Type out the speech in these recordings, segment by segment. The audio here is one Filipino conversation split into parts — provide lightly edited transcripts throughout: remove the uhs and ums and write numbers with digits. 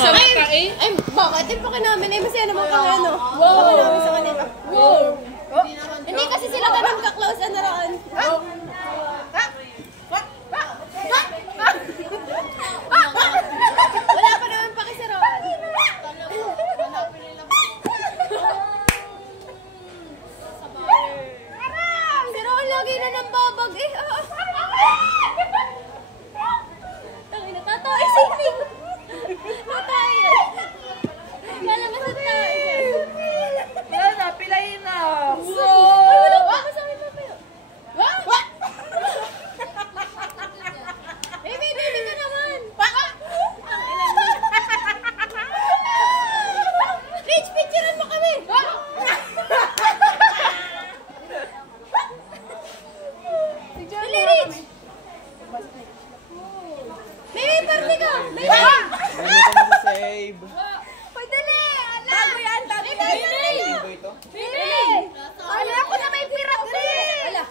Ay, bakit? Yung paka namin ay masaya naman kami, ano? Wow! Namin sa kanila. Wow! Hindi kasi sila ganun ka-close, ano raan? Wala pa naman pakisaraan. Si Roan lagi na nang babag eh. Tangin na tato ay singing. Tatay yan. Kala mo sa tayo yan. Wala na, pilayin na. Wow! Ay, wala pa kasama na pa yun. What? Baby, baby ka naman. Rich, picturean mo kami. Dali, Rich. Baby, party ka. Baby. Save. Hoy, dali. Tago yan, tago yan. Ba ito? Baby. Ala, ako na may pirat rin. Ala,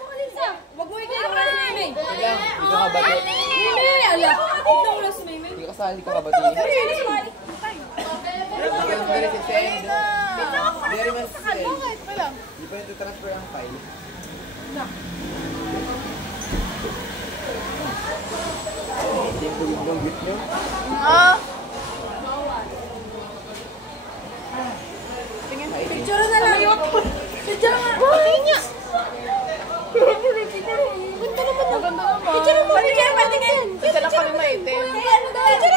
wag mo ikaw si Mimi. Ilang, hindi ka kabati. Mimi, ala. Ikaw wala si Mimi. Hindi ka kasali ka kabati. Dari si send. Dari man si send. Hindi pa nito transfer ang file. Yung kulit ng git nyo. Picture na lang. Picture nga. Tingin niya. Punta naman na. Picture mo. Picture mo. Picture mo. Isa lang kami maitim. Picture